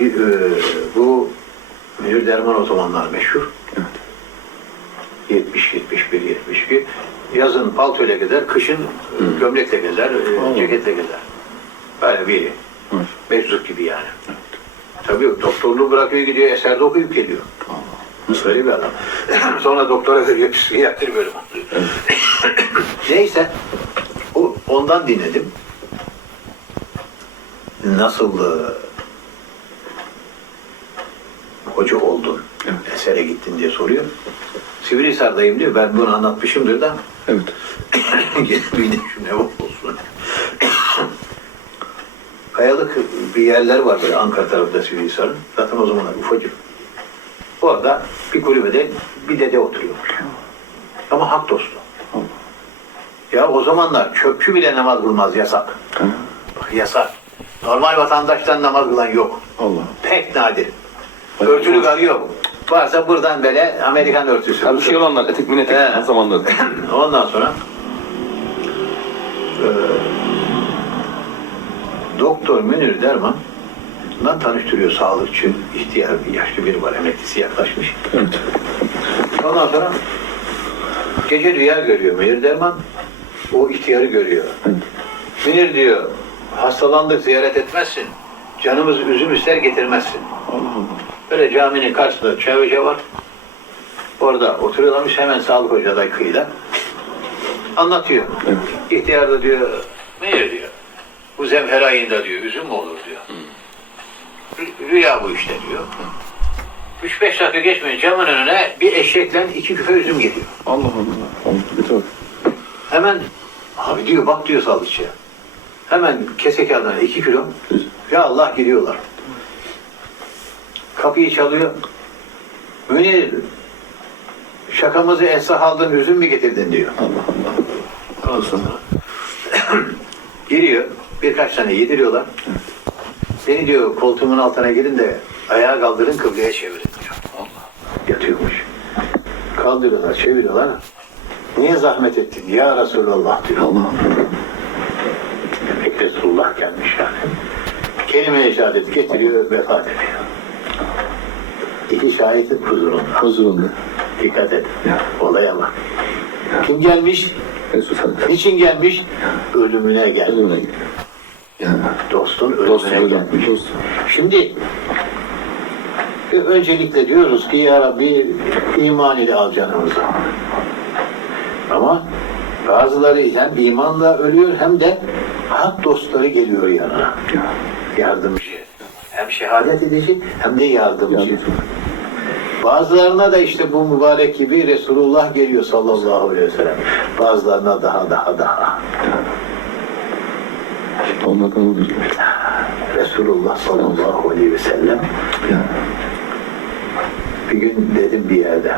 Bir, e, bu Münir Derman o zamanlar meşhur. 70, 71, 72. Yazın paltoyla gezer, kışın e, gömlekle gezer, e, Allah. ceketle gezer. Böyle bir Evet. meczup gibi yani. Tabii doktorluğu bırakıyor gidiyor, eserde okuyup geliyor. Öyle bir adam. Sonra doktora veriyor, psikiyatri bölümü. Neyse, o, ondan dinledim. Nasıl hoca oldun, Evet. esere gittin diye soruyor. Sivrihisar'dayım diyor, ben bunu anlatmışımdır da Evet. şu ne olsun. Kayalık bir yerler var böyle Ankara tarafında Sivrihisar'ın. Zaten o zamanlar ufacık. Orada bir kulübede bir dede oturuyormuş. Ama hak dostu. Ya o zamanlar çöpçü bile namaz kılmaz yasak. Bak yasak. Normal vatandaştan namaz kılan yok. Allah. Pek nadir. Örtülü karı yok. Varsa buradan böyle Amerikan örtüsü. Ha bir şey olanlar etek min etek He. o zamanlar. Ondan sonra eee, Doktor Münir Derman lan tanıştırıyor sağlıkçı, ihtiyar bir yaşlı biri var, emeklisi yaklaşmış. Evet. Ondan sonra gece rüya görüyor Münir Derman, o ihtiyarı görüyor. Evet. Münir diyor, hastalandık ziyaret etmezsin, canımız üzüm ister getirmezsin. Allah Allah. Böyle caminin karşısında çevre var. Orada oturuyorlarmış hemen sağlık hocaday kıyıda. Anlatıyor. Evet. İhtiyar da diyor, Münir diyor. Bu zemher ayında diyor, üzüm mü olur diyor. Rü- Rüya bu işte diyor. 3-5 dakika geçmeyin camın önüne bir eşekle iki küfe üzüm geliyor. Allah Allah. Allah. Hemen abi diyor bak diyor sağlıkçıya. Hemen kese kağıdına iki kilo. Ya Allah gidiyorlar. Kapıyı çalıyor. Münir şakamızı esah aldın üzüm mü getirdin diyor. Allah Allah. Sonra giriyor. Birkaç tane yediriyorlar. Beni diyor koltuğumun altına girin de ayağa kaldırın kıbleye çevirin diyor. Allah. Yatıyormuş. Kaldırıyorlar, çeviriyorlar. Niye zahmet ettin ya Resulallah diyor. Allah. Demek Resulullah gelmiş yani. Kelime-i şehadet getiriyor, vefat ediyor. İki şahitin huzurunda. Huzurunda. Dikkat et. Ya. Olaya bak. Kim gelmiş? Resul Sallallahu Niçin gelmiş? Ölümüne gelmiş. Ölümüne. Ya. Dostun ölümüne Dost ölüm. gelmiş. Dost. Şimdi e, öncelikle diyoruz ki ya Rabbi iman ile al canımızı. Ama bazıları hem imanla ölüyor hem de hak dostları geliyor yanına. Ya. Yardımcı. Hem şehadet edici hem de yardımcı. Yardımcı. Bazılarına da işte bu mübarek gibi Resulullah geliyor sallallahu aleyhi ve sellem. Bazılarına daha daha daha. Onlardan olur. Resulullah sallallahu aleyhi ve sellem bir gün dedim bir yerde